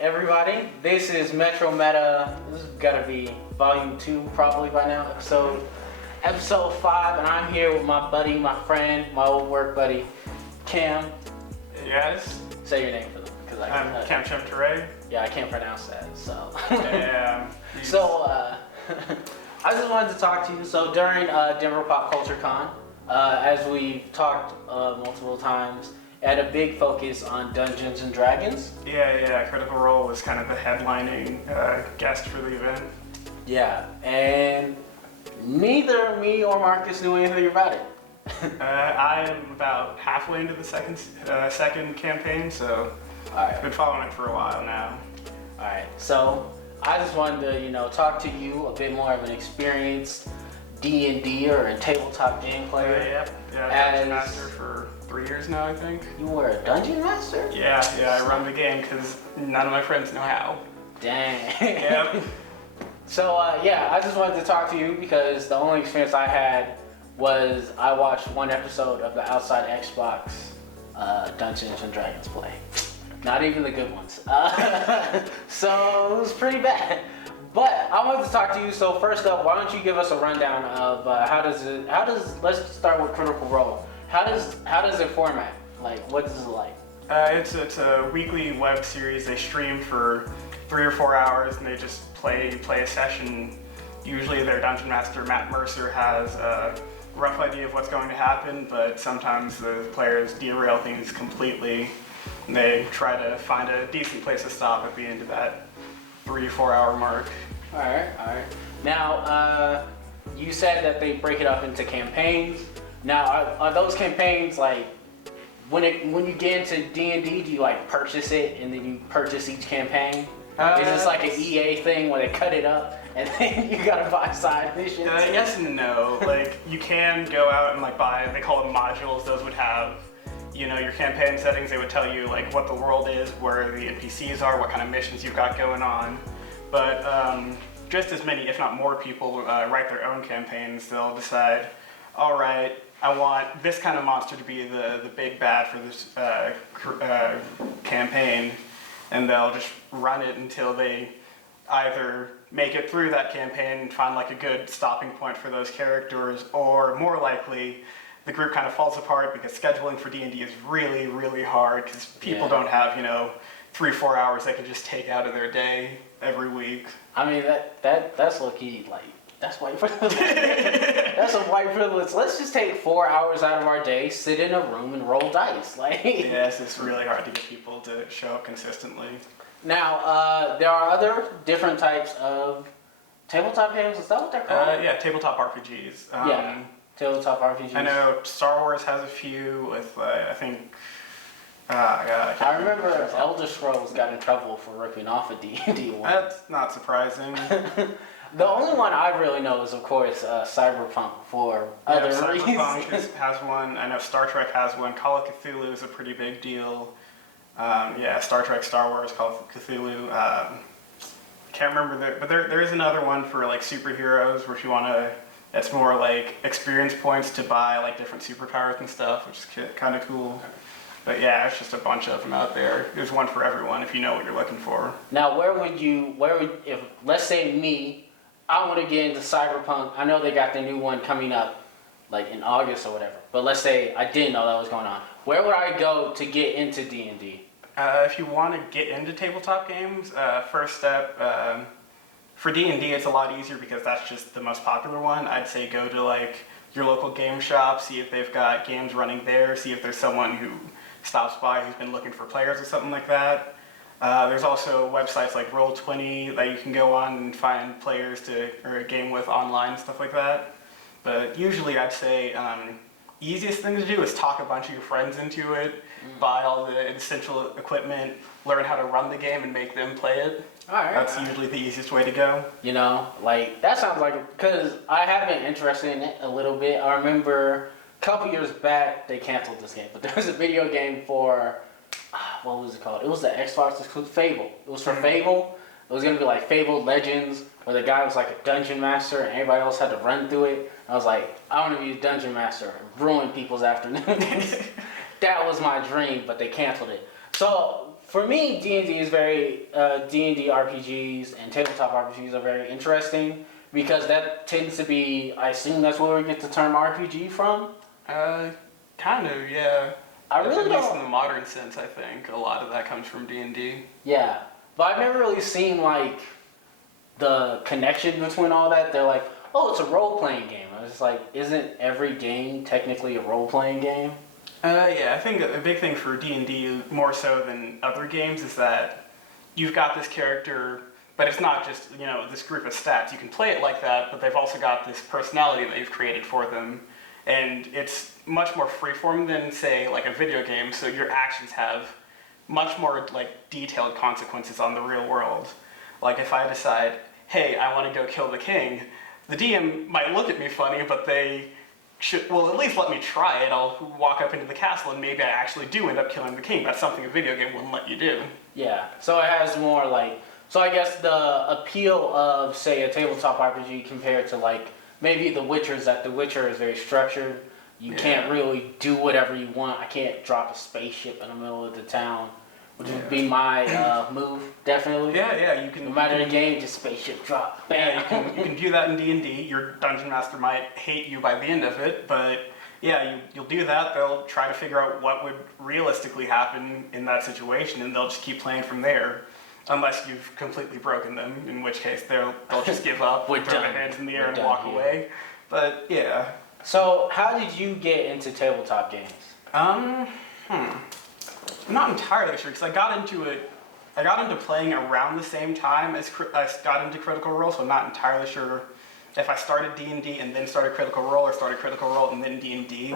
everybody. This is Metro Meta. This has got to be volume 2 probably by now, episode 5, and I'm here with my buddy, my friend, my old work buddy, Cam. Yes. Say your name for them, because I'm Cam Chemteray. Yeah, I can't pronounce that, so. Yeah. So, I just wanted to talk to you. So during Denver Pop Culture Con, as we've talked multiple times, it had a big focus on Dungeons and Dragons. Yeah. Critical Role was kind of the headlining guest for the event. Yeah, and neither me or Marcus knew anything about it. I am about halfway into the second campaign, so I've been following it for a while now. All right, so I just wanted to, talk to you a bit more of an experienced D&D or a tabletop game player. Yeah, Dungeon Master for 3 years now, I think. You were a Dungeon Master? Yeah, I run the game because none of my friends know how. Dang. Yep. So, I just wanted to talk to you because the only experience I had was I watched one episode of the Outside Xbox Dungeons and Dragons play. Not even the good ones. So it was pretty bad. But I wanted to talk to you. So first up, why don't you give us a rundown of let's start with Critical Role. How does it format? Like, what is it like? It's a weekly web series. They stream for 3 or 4 hours, and they just play a session. Usually their Dungeon Master, Matt Mercer, has a rough idea of what's going to happen, but sometimes the players derail things completely. And they try to find a decent place to stop at the end of that 3 or 4 hour mark. All right. Now, you said that they break it up into campaigns. Now, are those campaigns like when you get into D&D, do you like purchase it and then you purchase each campaign? Is this like an EA thing where they cut it up and then you gotta buy side missions? Yes and no. Like, you can go out and like buy, they call them modules. Those would have, your campaign settings. They would tell you like what the world is, where the NPCs are, what kind of missions you've got going on. But just as many, if not more people write their own campaigns. They'll decide, all right, I want this kind of monster to be the big bad for this campaign. And they'll just run it until they either make it through that campaign and find like a good stopping point for those characters, or more likely, the group kind of falls apart because scheduling for D&D is really, really hard because people don't have, 3 or 4 hours they can just take out of their day every week. I mean, that's low-key, like, that's white privilege. That's a white privilege. Let's just take 4 hours out of our day, sit in a room and roll dice. Like, yes, it's really hard to get people to show up consistently. Now, there are other different types of tabletop games. Is that what they're called? Yeah, tabletop RPGs. Tabletop RPGs. I know Star Wars has a few with, I think, I remember Elder Scrolls got in trouble for ripping off a D&D one. That's not surprising. The only one I really know is, of course, Cyberpunk for other reasons. Cyberpunk has one. I know Star Trek has one. Call of Cthulhu is a pretty big deal. Star Trek, Star Wars, Call of Cthulhu. Can't remember, but there is another one for like superheroes, where if you want to, it's more like experience points to buy like different superpowers and stuff, which is kind of cool. But yeah, it's just a bunch of them out there. There's one for everyone if you know what you're looking for. Now, if let's say me, I want to get into Cyberpunk. I know they got the new one coming up, like in August or whatever. But let's say I didn't know that was going on. Where would I go to get into D&D? If you want to get into tabletop games, first step, for D&D it's a lot easier because that's just the most popular one. I'd say go to like your local game shop, see if they've got games running there, see if there's someone who stops by who's been looking for players or something like that. There's also websites like Roll20 that you can go on and find players or game with online, stuff like that. But usually I'd say easiest thing to do is talk a bunch of your friends into it, buy all the essential equipment, learn how to run the game and make them play it. That's usually the easiest way to go. That sounds like, because I have been interested in it a little bit. I remember a couple years back they canceled this game, but there was a video game for, what was it called? It was the Xbox exclusive, Fable. It was for Fable. It was going to be like Fable Legends, where the guy was like a dungeon master and everybody else had to run through it. I was like, I want to be a dungeon master and ruin people's afternoons. That was my dream, but they canceled it. So For me, D&D is very D&D RPGs and tabletop RPGs are very interesting because that tends to be, I assume that's where we get the term RPG from. Kind of, yeah. I really At least don't. in the modern sense, I think a lot of that comes from D&D. Yeah, but I've never really seen like the connection between all that. They're like, oh, it's a role playing game. I was just like, isn't every game technically a role playing game? Yeah, I think a big thing for D&D, more so than other games, is that you've got this character, but it's not just, this group of stats. You can play it like that, but they've also got this personality that you've created for them. And it's much more freeform than, say, like a video game, so your actions have much more, like, detailed consequences on the real world. Like, if I decide, hey, I want to go kill the king, the DM might look at me funny, but they should, well, at least let me try it. I'll walk up into the castle and maybe I actually do end up killing the king. That's something a video game wouldn't let you do. Yeah, so it has more like, so I guess the appeal of, say, a tabletop RPG compared to like maybe The Witcher is that The Witcher is very structured. You can't really do whatever you want. I can't drop a spaceship in the middle of the town, which would be my move, definitely. Yeah, you can. No matter the game, just spaceship drop. Yeah, Bam. you can do that in D&D. Your dungeon master might hate you by the end of it, but yeah, you'll do that. They'll try to figure out what would realistically happen in that situation, and they'll just keep playing from there. Unless you've completely broken them, in which case they'll just give up, throw their hands in the air, and walk away. But yeah. So, how did you get into tabletop games? I'm not entirely sure because I got into playing around the same time as I got into Critical Role, so I'm not entirely sure if I started D&D and then started Critical Role or started Critical Role and then D&D.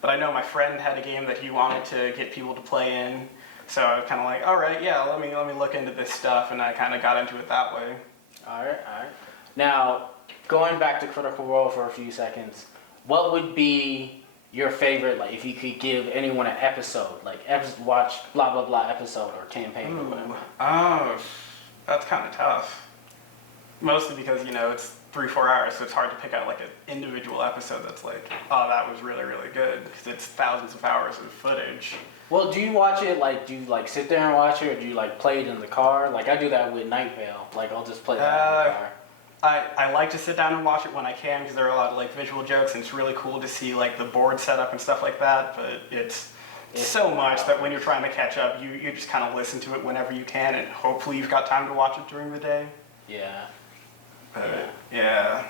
But I know my friend had a game that he wanted to get people to play in, so I was kind of like, all right, yeah, let me look into this stuff, and I kind of got into it that way. All right. Now, going back to Critical Role for a few seconds, what would be your favorite, like, if you could give anyone an episode, like, watch blah, blah, blah episode or campaign or whatever? Oh, that's kind of tough. Mostly because, it's 3-4 hours, so it's hard to pick out, like, an individual episode that's like, oh, that was really, really good, because it's thousands of hours of footage. Well, do you watch it, like, do you, like, sit there and watch it, or do you, like, play it in the car? Like, I do that with Night Vale. Like, I'll just play that in the car. I like to sit down and watch it when I can because there are a lot of like visual jokes and it's really cool to see like the board setup and stuff like that, but it's so much that when you're trying to catch up, you just kind of listen to it whenever you can and hopefully you've got time to watch it during the day. Yeah. Yeah.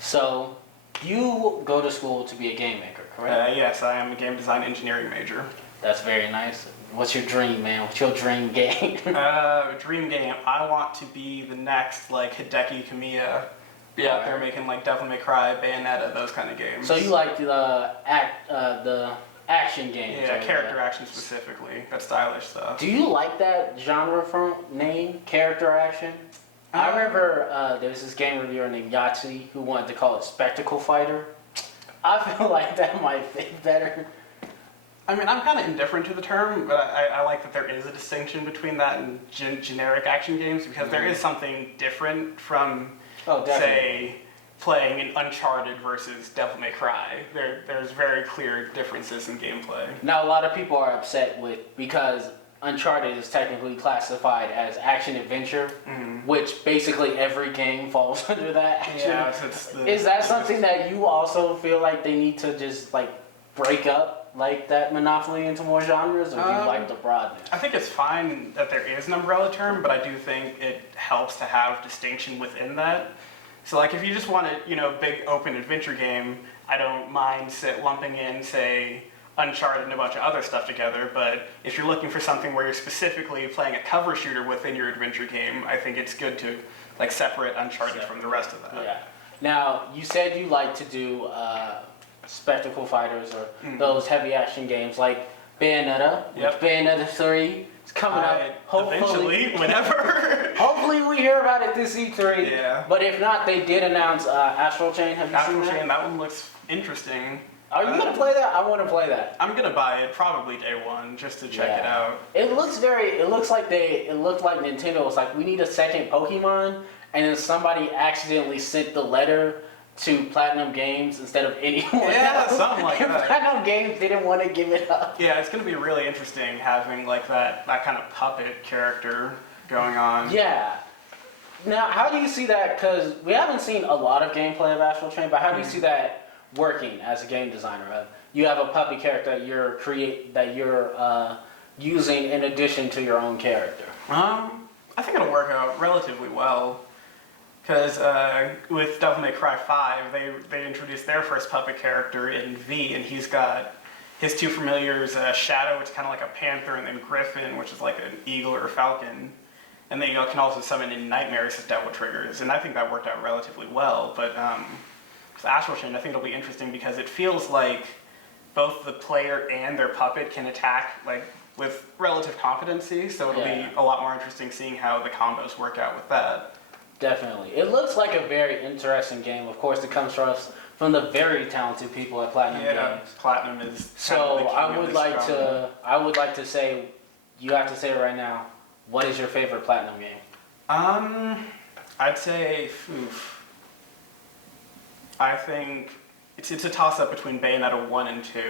So, you go to school to be a game maker, correct? Yes, I am a game design engineering major. That's very nice. What's your dream, man? What's your dream game? Dream game. I want to be the next like Hideki Kamiya. Be out there making like Devil May Cry, Bayonetta, those kind of games. So you like the action games? Yeah, character action specifically. That stylish stuff. Do you like that genre from name, character action? I remember there was this game reviewer named Yahtzee who wanted to call it Spectacle Fighter. I feel like that might fit better. I mean, I'm kind of indifferent to the term, but I like that there is a distinction between that and generic action games because there is something different from, say, playing an Uncharted versus Devil May Cry. There's very clear differences in gameplay. Now, a lot of people are upset because Uncharted is technically classified as action-adventure, which basically every game falls under that action. Yeah, is that something that you also feel like they need to just, like, break up? Like that monopoly into more genres, or do you like the broadness? I think it's fine that there is an umbrella term, but I do think it helps to have distinction within that. So like if you just want a big open adventure game, I don't mind lumping in, say, Uncharted and a bunch of other stuff together, but if you're looking for something where you're specifically playing a cover shooter within your adventure game, I think it's good to like separate Uncharted from the rest of that. Yeah. Now, you said you like to do spectacle fighters or those heavy action games like Bayonetta. Yep. Bayonetta 3 is coming out. Hopefully, whenever. Hopefully we hear about it this E3. Yeah. But if not, they did announce Astral Chain. Have you seen that? Astral Chain, that one looks interesting. Are you gonna play that? I want to play that. I'm gonna buy it probably day one just to check it out. It looks like Nintendo was like, we need a second Pokemon, and then somebody accidentally sent the letter to Platinum Games instead of anyone Yeah, else. something like that. Platinum Games didn't want to give it up. Yeah, it's gonna be really interesting having like that kind of puppet character going on. Yeah. Now, how do you see that? Because we haven't seen a lot of gameplay of Astral Chain, but how do you see that working as a game designer? You have a puppy character that you're using in addition to your own character. I think it'll work out relatively well. Because with Devil May Cry 5, they introduced their first puppet character in V, and he's got his two familiars, Shadow, which is kind of like a panther, and then Griffin, which is like an eagle or a falcon. And then you can also summon in nightmares as devil triggers, and I think that worked out relatively well. But with Astral Chain, I think it'll be interesting because it feels like both the player and their puppet can attack like with relative competency, so it'll be a lot more interesting seeing how the combos work out with that. Definitely. It looks like a very interesting game. Of course, it comes from the very talented people at Platinum Games. Platinum is So kind of I would like to say, you have to say it right now. What is your favorite Platinum game? I'd say, I think it's a toss-up between Bayonetta 1 and 2.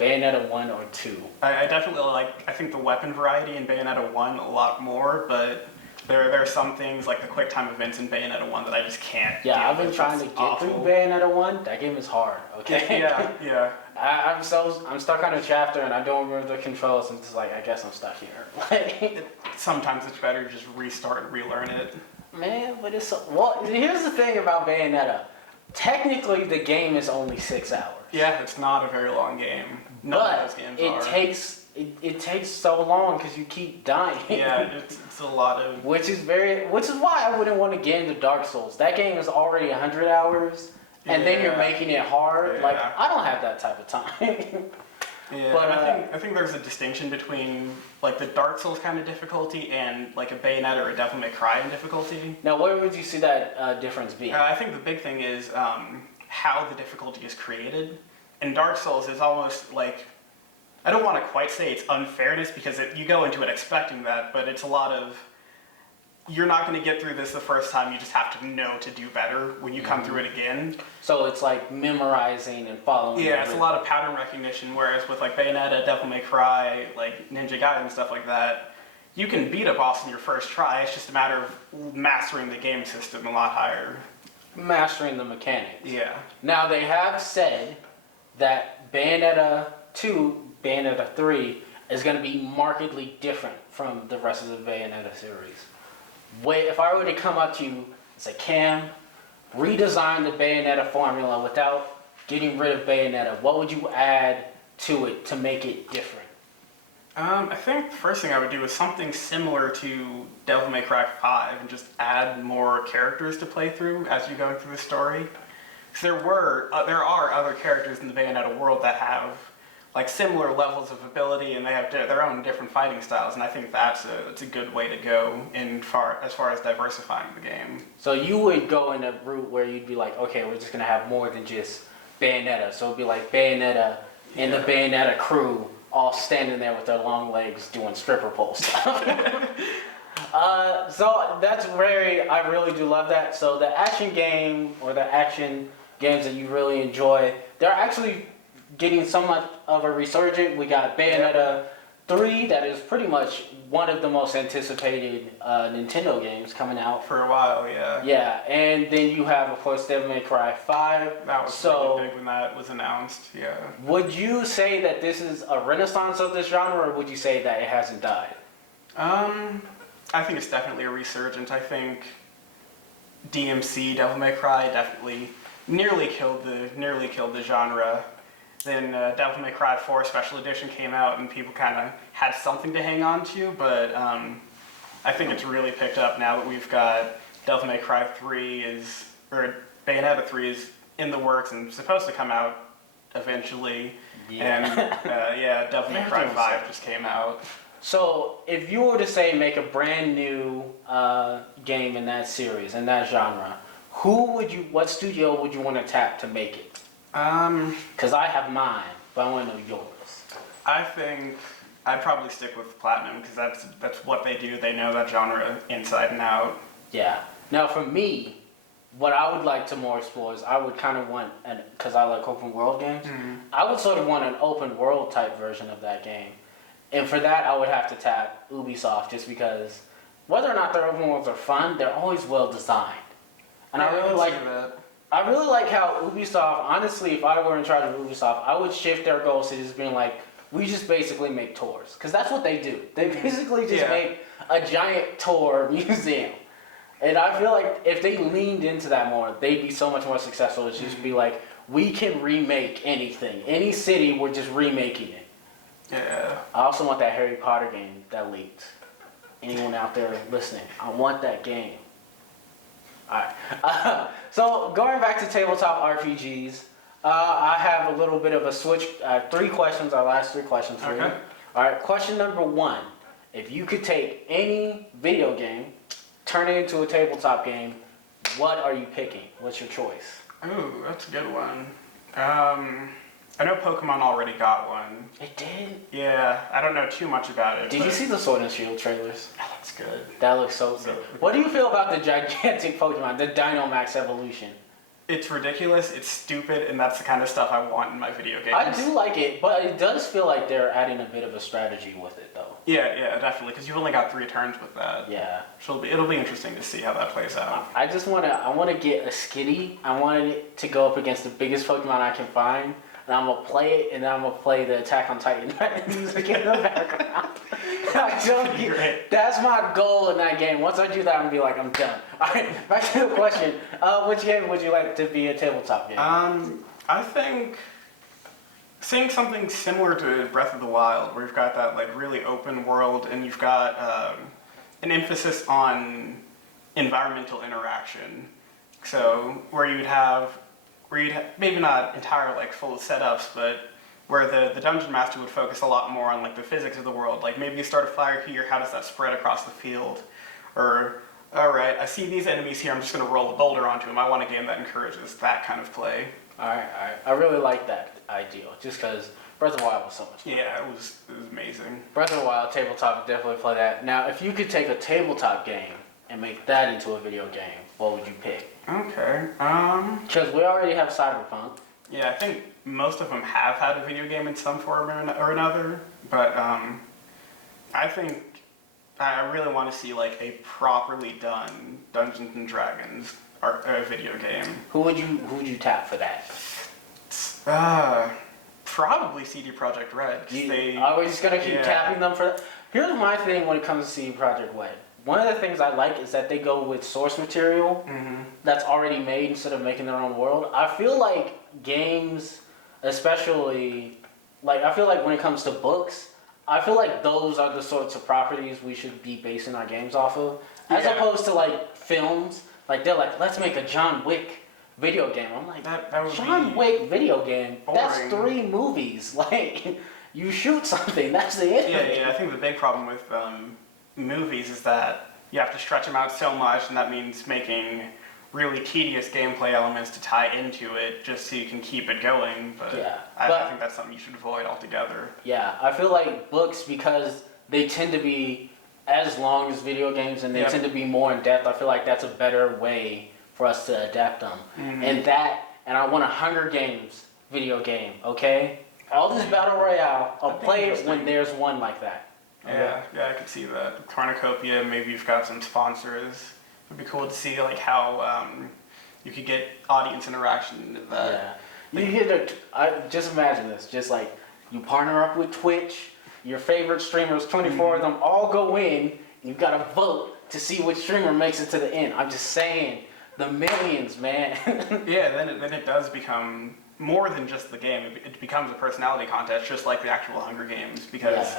Bayonetta 1 or 2? I definitely I think the weapon variety in Bayonetta 1 a lot more, but there are some things like the quick time events in Bayonetta 1 that I just can't. Yeah, I've been trying to get through Bayonetta 1. That game is hard, okay? Yeah. I'm stuck on a chapter and I don't remember the controls and it's just like, I guess I'm stuck here. Sometimes it's better to just restart and relearn it. Man, but it's well, here's the thing about Bayonetta. Technically, the game is only 6 hours. Yeah, it's not a very long game. None of those games are. It takes so long because you keep dying. Yeah, it's a lot of. Which is why I wouldn't want to get into Dark Souls. That game is already 100 hours, and then you're making it hard. Yeah. Like I don't have that type of time. Yeah, but I think there's a distinction between like the Dark Souls kind of difficulty and like a Bayonetta or a Devil May Cry in difficulty. Now, where would you see that difference be? I think the big thing is how the difficulty is created. In Dark Souls, it's almost like, I don't want to quite say it's unfairness because you go into it expecting that, but it's a lot of, you're not going to get through this the first time, you just have to know to do better when you come through it again. So it's like memorizing and following. Yeah, it's a lot of pattern recognition, whereas with like Bayonetta, Devil May Cry, like Ninja Gaiden and stuff like that, you can beat a boss in your first try, it's just a matter of mastering the game system a lot higher. Mastering the mechanics. Yeah. Now, they have said that Bayonetta 2, Bayonetta 3 is going to be markedly different from the rest of the Bayonetta series. If I were to come up to you and say, Cam, redesign the Bayonetta formula without getting rid of Bayonetta, what would you add to it to make it different? I think the first thing I would do is something similar to Devil May Cry 5 and just add more characters to play through as you go through the story. Because there are other characters in the Bayonetta world that have like similar levels of ability and they have their own different fighting styles, and I think that's a good way to go as far as diversifying the game. So you would go in a route where you'd be like, okay, we're just going to have more than just Bayonetta. So it'd be like Bayonetta and the Bayonetta crew all standing there with their long legs doing stripper pole stuff. So that's I really do love that. So the action game or the action games that you really enjoy, they're actually getting so much of a resurgence. We got Bayonetta 3, that is pretty much one of the most anticipated Nintendo games coming out. For a while, yeah. Yeah, and then you have, of course, Devil May Cry 5. That was really big when that was announced, yeah. Would you say that this is a renaissance of this genre, or would you say that it hasn't died? I think it's definitely a resurgence. I think DMC, Devil May Cry, definitely nearly killed the genre. Then Devil May Cry 4 Special Edition came out and people kind of had something to hang on to, but I think it's really picked up now that we've got Devil May Cry 3 or Bayonetta 3 is in the works and supposed to come out eventually. Yeah. And Devil May Cry 5 just came out. So if you were to say make a brand new game in that series, in that genre, what studio would you want to tap to make it? Because I have mine, but I want to know yours. I think I'd probably stick with Platinum because that's what they do. They know that genre inside and out. Yeah. Now for me, what I would like to more explore is I would kind of want, because I like open world games, I would sort of want an open world type version of that game. And for that, I would have to tap Ubisoft just because whether or not their open worlds are fun, they're always well designed. And Yeah, I really like that. I really like how Ubisoft, honestly, if I were in charge of Ubisoft, I would shift their goals to just being like, we just basically make tours. Because that's what they do. They basically just make a giant tour museum. And I feel like if they leaned into that more, they'd be so much more successful. It'd just be like, we can remake anything. Any city, we're just remaking it. Yeah. I also want that Harry Potter game that leaked. Anyone out there listening, I want that game. Alright. So going back to tabletop RPGs, I have a little bit of a switch. 3 questions, our last 3 questions for you. Alright, question number 1. If you could take any video game, turn it into a tabletop game, what are you picking? What's your choice? Ooh, that's a good one. I know Pokemon already got one. It did? Yeah, I don't know too much about it. Did you see the Sword and Shield trailers? That looks good. That looks so good. What do you feel about the gigantic Pokemon, the Dynamax evolution? It's ridiculous, it's stupid, and that's the kind of stuff I want in my video games. I do like it, but it does feel like they're adding a bit of a strategy with it, though. Yeah, definitely, because you've only got 3 turns with that. Yeah. So it'll be interesting to see how that plays out. I just want to get a Skitty. I wanted it to go up against the biggest Pokemon I can find. And I'm going to play it, and then I'm going to play the Attack on Titan music in the background. That's my goal in that game. Once I do that, I'm going to be like, I'm done. All right, back to the question. Which game would you like to be a tabletop game? I think seeing something similar to Breath of the Wild, where you've got that like really open world, and you've got an emphasis on environmental interaction. So where you'd maybe not entirely like full setups, but where the dungeon master would focus a lot more on like the physics of the world. Like maybe you start a fire here, how does that spread across the field? Or, alright, I see these enemies here, I'm just going to roll a boulder onto them. I want a game that encourages that kind of play. Alright. I really like that ideal, just because Breath of the Wild was so much fun. Yeah, it was amazing. Breath of the Wild, tabletop, definitely play that. Now, if you could take a tabletop game and make that into a video game, what would you pick? Okay, Because we already have Cyberpunk. yeah, I think most of them have had a video game in some form or another, but I think I really want to see like a properly done Dungeons and Dragons video game. Who would you tap for that? Probably CD Projekt Red. Are we just gonna keep tapping them for that? Here's my thing when it comes to CD Projekt Red. One of the things I like is that they go with source material that's already made instead of making their own world. I feel like games, especially, I feel like when it comes to books, I feel like those are the sorts of properties we should be basing our games off of. As opposed to films, they're like, let's make a John Wick video game. I'm like, John Wick video game? Boring. That's 3 movies. You shoot something, that's the end. Yeah, I think the big problem with movies is that you have to stretch them out so much, and that means making really tedious gameplay elements to tie into it just so you can keep it going. But I think that's something you should avoid altogether. Yeah, I feel like books, because they tend to be as long as video games and they tend to be more in depth, I feel like that's a better way for us to adapt them. And I want a Hunger Games video game, okay? All this Battle Royale, I'll play it when there's one like that. Yeah, I could see that. Cornucopia, maybe you've got some sponsors. It'd be cool to see how you could get audience interaction into that. Yeah. You get just imagine this, you partner up with Twitch, your favorite streamers, 24 of them, all go in, and you've got to vote to see which streamer makes it to the end. I'm just saying, the millions, man. Yeah, then it does become more than just the game. It becomes a personality contest, just like the actual Hunger Games, because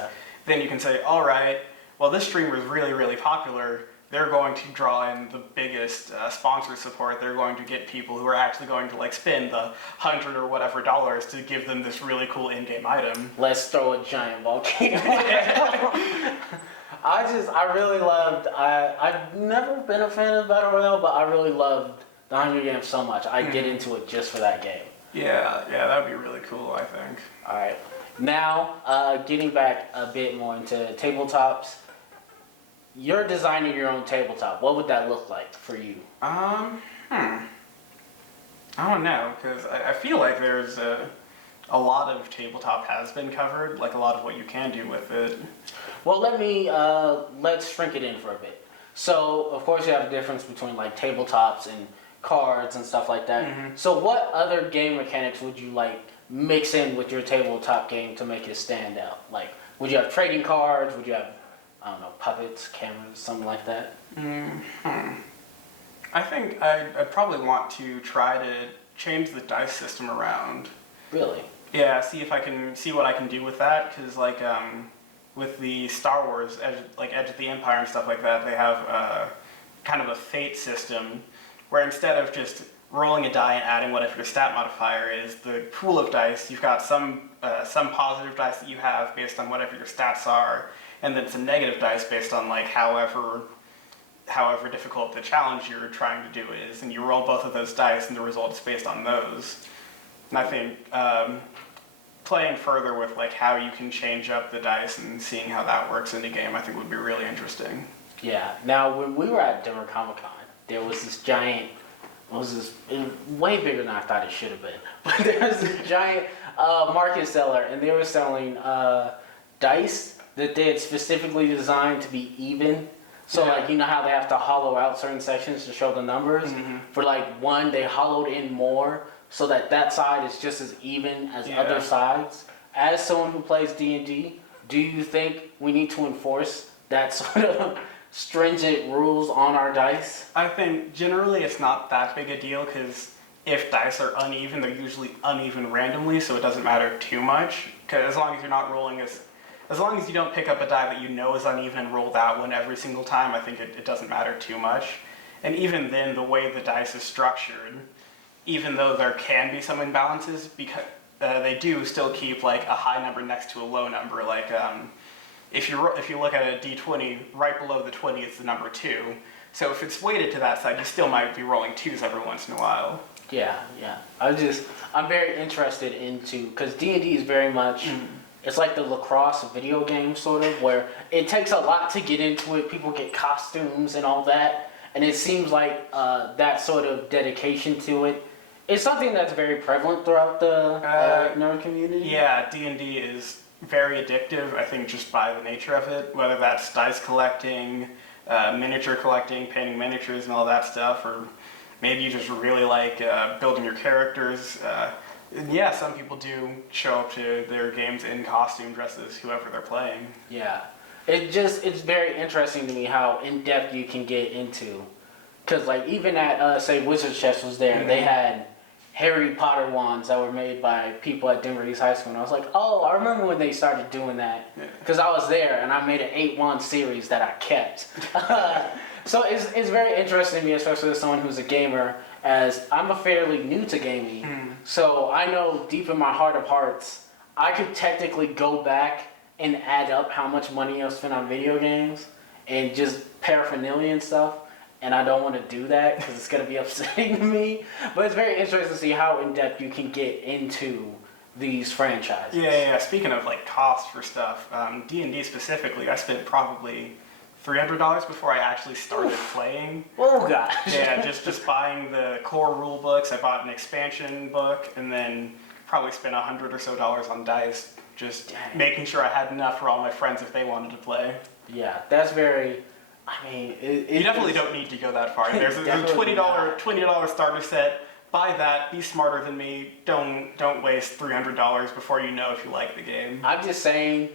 then you can say, all right, well, this streamer is really, really popular. They're going to draw in the biggest sponsor support. They're going to get people who are actually going to spend the $100 or whatever to give them this really cool in-game item. Let's throw a giant volcano. I really loved. I've never been a fan of Battle Royale, but I really loved the Hunger Games so much. I'd get into it just for that game. Yeah, that would be really cool, I think. All right. Now, getting back a bit more into tabletops, you're designing your own tabletop. What would that look like for you? I don't know, because I feel like there's a lot of tabletop has been covered, like a lot of what you can do with it. Well, let's shrink it in for a bit. So, of course, you have a difference between like tabletops and cards and stuff like that. So, what other game mechanics would you like mix in with your tabletop game to make it stand out? Like, would you have trading cards? Would you have, I don't know, puppets, cameras, something like that? I think I'd probably want to try to change the dice system around. Really? Yeah, see if I can see what I can do with that, because like with the Star Wars Edge of the Empire and stuff like that, they have kind of a fate system where instead of just rolling a die and adding whatever your stat modifier is, the pool of dice, you've got some positive dice that you have based on whatever your stats are, and then some negative dice based on like however difficult the challenge you're trying to do is, and you roll both of those dice and the result is based on those. And I think playing further with like how you can change up the dice and seeing how that works in the game, I think would be really interesting. Yeah. Now, when we were at Denver Comic Con, there was this giant, it was way bigger than I thought it should have been, but there was this giant market seller, and they were selling dice that they had specifically designed to be even. So, like, you know how they have to hollow out certain sections to show the numbers? For, like, one, they hollowed in more so that that side is just as even as other sides. As someone who plays D&D, do you think we need to enforce that sort of stringent rules on our dice? I think generally it's not that big a deal, because if dice are uneven, they're usually uneven randomly, so it doesn't matter too much. Because as long as you're not rolling as long as you don't pick up a die that you know is uneven and roll that one every single time, I think it doesn't matter too much. And even then, the way the dice is structured, even though there can be some imbalances, because they do still keep like a high number next to a low number. Like if you look at a d20, right below the 20 is the number 2. So if it's weighted to that side, you still might be rolling 2s every once in a while. Yeah. I'm very interested into, because D&D is very much, it's like the lacrosse video game sort of, where it takes a lot to get into it. People get costumes and all that, and it seems like that sort of dedication to it is something that's very prevalent throughout the nerd community. Yeah, D&D is very addictive, I think, just by the nature of it, whether that's dice collecting, miniature collecting, painting miniatures and all that stuff, or maybe you just really like building your characters. Yeah, some people do show up to their games in costume dresses, whoever they're playing. Yeah. It's very interesting to me how in-depth you can get into. Because, like, even at, say, Wizard's Chest was there, they had Harry Potter wands that were made by people at Denver East High School. And I was like, oh, I remember when they started doing that. Because I was there, and I made an 8-wand series that I kept. So it's very interesting to me, especially as someone who's a gamer, as I'm fairly new to gaming. So I know deep in my heart of hearts, I could technically go back and add up how much money I've spent on video games and just paraphernalia and stuff. And I don't want to do that because it's going to be upsetting to me. But it's very interesting to see how in-depth you can get into these franchises. Yeah. Speaking of like cost for stuff, D&D specifically, I spent probably $300 before I actually started playing. Oh gosh. Yeah, just buying the core rule books. I bought an expansion book, and then probably spent $100 or so on dice, just making sure I had enough for all my friends if they wanted to play. Yeah, that's very. I mean, you definitely don't need to go that far. There's a $20 starter set. Buy that. Be smarter than me. Don't waste $300 before you know if you like the game. I'm just saying.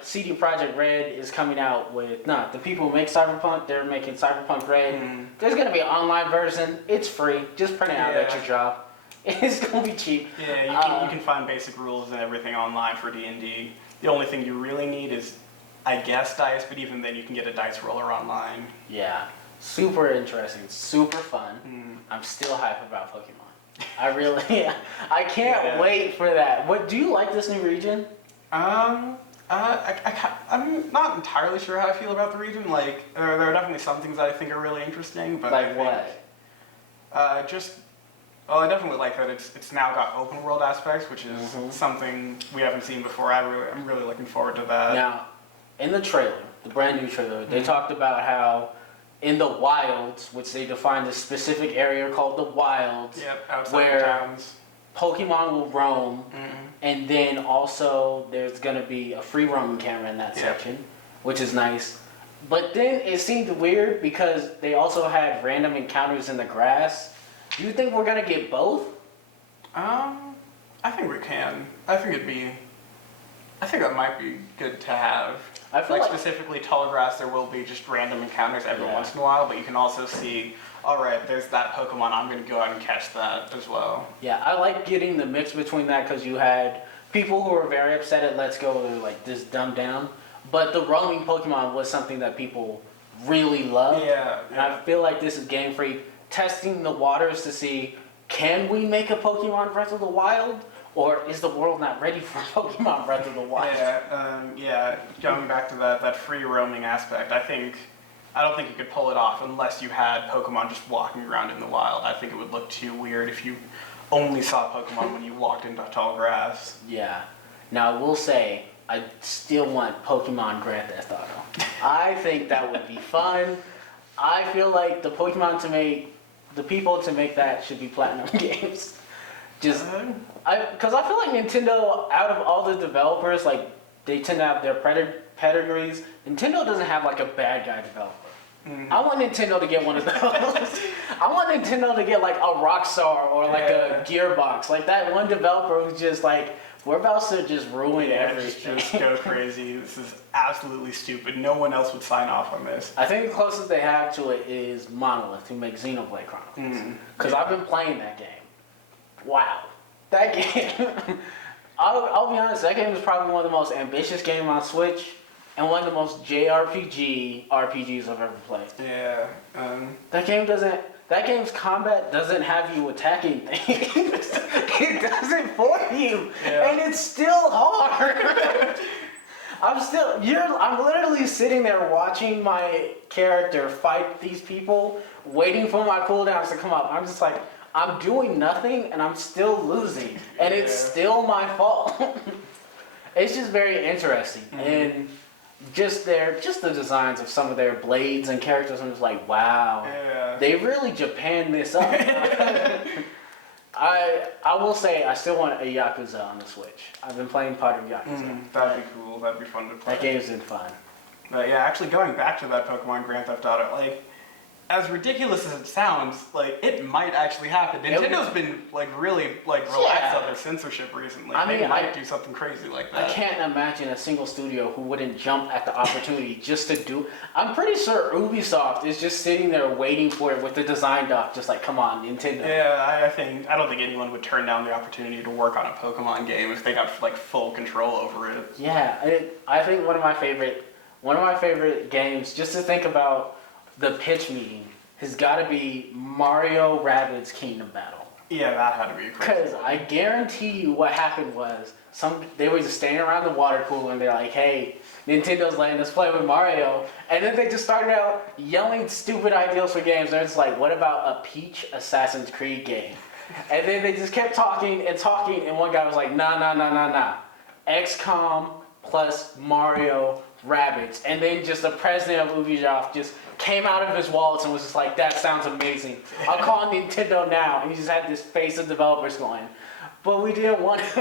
CD Projekt Red is coming out with, the people who make Cyberpunk, they're making Cyberpunk Red. There's going to be an online version. It's free. Just print it out at your job. It's going to be cheap. Yeah, you can find basic rules and everything online for D&D. The only thing you really need is, I guess, dice, but even then you can get a dice roller online. Yeah. Super interesting. Super fun. I'm still hype about Pokemon. I can't wait for that. Do you like this new region? I'm not entirely sure how I feel about the region. Like, there are definitely some things that I think are really interesting, but like what? I definitely like that it's now got open world aspects, which is something we haven't seen before. I'm really looking forward to that. Now, in the trailer, the brand new trailer, they talked about how in the wilds, which they defined a specific area called the wilds, Yep, outside where of towns. Pokemon will roam, Mm-hmm. and then also there's gonna be a free roaming camera in that section, which is nice. But then it seemed weird because they also had random encounters in the grass. Do you think we're gonna get both? I think we can. I think that might be good to have. I feel like specifically tall grass, there will be just random encounters every once in a while, but you can also see, all right, there's that Pokemon, I'm going to go out and catch that as well. Yeah, I like getting the mix between that because you had people who were very upset at Let's Go, like this dumbed down, but the roaming Pokemon was something that people really loved. Yeah. And I feel like this is Game Freak testing the waters to see, can we make a Pokemon Breath of the Wild? Or is the world not ready for Pokemon Breath of the Wild? Yeah, going back to that free roaming aspect, I don't think you could pull it off unless you had Pokemon just walking around in the wild. I think it would look too weird if you only saw Pokemon when you walked into tall grass. Yeah. Now, I will say, I still want Pokemon Grand Theft Auto. I think that would be fun. I feel like the people to make that should be Platinum Games. Because I feel like Nintendo, out of all the developers, like they tend to have their pedigrees. Nintendo doesn't have like a bad guy developer. I want Nintendo to get one of those. I want Nintendo to get like a Rockstar or like a Gearbox, like that one developer who's just like, we're about to just ruin everything. Just go crazy. This is absolutely stupid. No one else would sign off on this. I think the closest they have to it is Monolith, who makes Xenoblade Chronicles. Because I've been playing that game. Wow. That game, I'll be honest, that game is probably one of the most ambitious games on Switch and one of the most JRPG RPGs I've ever played. Yeah. That game's combat doesn't have you attacking things. It does it for you. Yeah. And it's still hard. I'm literally sitting there watching my character fight these people, waiting for my cooldowns to come up. I'm just like, I'm doing nothing and I'm still losing, and it's still my fault. It's just very interesting, and just the designs of some of their blades and characters. I'm just like, wow, they really Japan this up. I will say I still want a Yakuza on the Switch. I've been playing part of Yakuza. That'd be cool. That'd be fun to play. That game's been fun. But yeah, actually going back to that Pokemon Grand Theft Auto, like, as ridiculous as it sounds, like, it might actually happen. Nintendo's been, like, really, like, relaxed on their censorship recently. I mean, they might do something crazy like that. I can't imagine a single studio who wouldn't jump at the opportunity just to do... I'm pretty sure Ubisoft is just sitting there waiting for it with the design doc, just like, come on, Nintendo. Yeah, I don't think anyone would turn down the opportunity to work on a Pokemon game if they got, like, full control over it. Yeah, I think one of my favorite games, just to think about the pitch meeting, has got to be Mario Rabbids Kingdom Battle. Yeah, that had to be crazy. Because I guarantee you what happened was, they were just standing around the water cooler and they're like, hey, Nintendo's letting us play with Mario. And then they just started out yelling stupid ideas for games. They're just like, what about a Peach Assassin's Creed game? And then they just kept talking, and one guy was like, nah. XCOM plus Mario Rabbids. And then just the president of Ubisoft just came out of his wallets and was just like, that sounds amazing. I'll call Nintendo now. And he just had this face of developers going, but we didn't want to.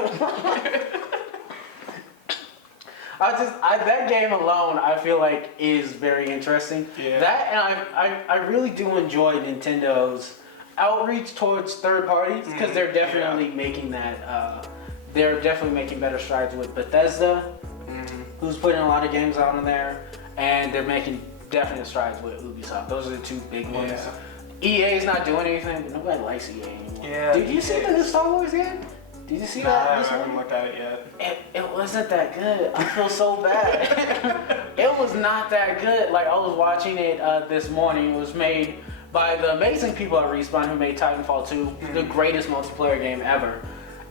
That game alone, I feel like, is very interesting. Yeah. That, and I really do enjoy Nintendo's outreach towards third parties, because they're definitely making that, they're definitely making better strides with Bethesda, who's putting a lot of games out in there, and they're making definite strides with Ubisoft. Those are the two big ones. EA is not doing anything, but nobody likes EA anymore. Yeah, Did you see the new Star Wars game? Did you see that? I haven't looked at it yet. It wasn't that good. I feel so bad. It was not that good. Like, I was watching it this morning. It was made by the amazing people at Respawn who made Titanfall 2, the greatest multiplayer game ever.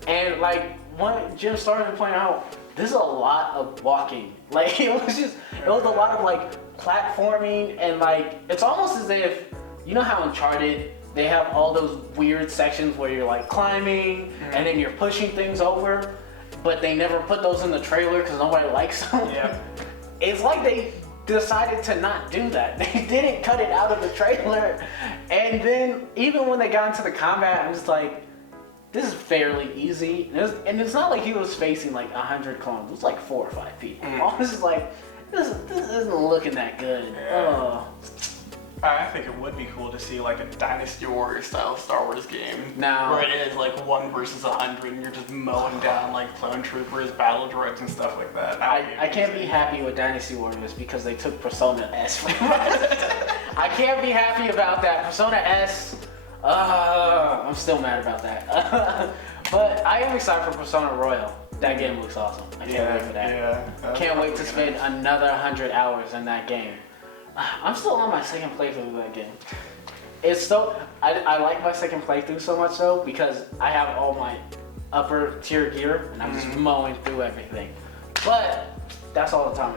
And like, when Jim started to point out, this is a lot of walking. Like, it was a lot of like platforming, and like, it's almost as if, you know how Uncharted, they have all those weird sections where you're like climbing and then you're pushing things over, but they never put those in the trailer because nobody likes them. Yeah. It's like they decided to not do that. They didn't cut it out of the trailer. And then even when they got into the combat, I'm just like, this is fairly easy. And it's not like he was facing like 100 clones. It was like 4 or 5 people. I was just like, this isn't looking that good. Yeah. I think it would be cool to see like a Dynasty Warriors style Star Wars game. Now, where it is like 1 versus 100 and you're just mowing down like clone troopers, battle droids and stuff like that. I can't be happy with Dynasty Warriors because they took Persona S from us. I can't be happy about that. Persona S, I'm still mad about that. But I am excited for Persona Royal. That game looks awesome. I can't wait for that. Yeah. Can't wait to spend another 100 hours in that game. I'm still on my second playthrough of that game. It's so I like my second playthrough so much though because I have all my upper tier gear and I'm just mowing through everything. But that's all the time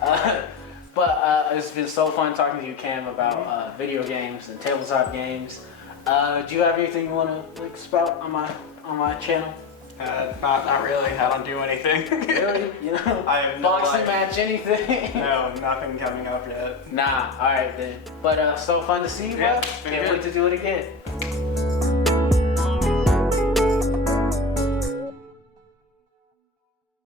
I have. But it's been so fun talking to you, Cam, about video games and tabletop games. Do you have anything you want to like spout on my channel? Not really. I don't do anything. Really? You know? I have no boxing match, anything? No, nothing coming up yet. Nah, alright then. But so fun to see you, bro. Yeah, it's been Can't good. wait to do it again.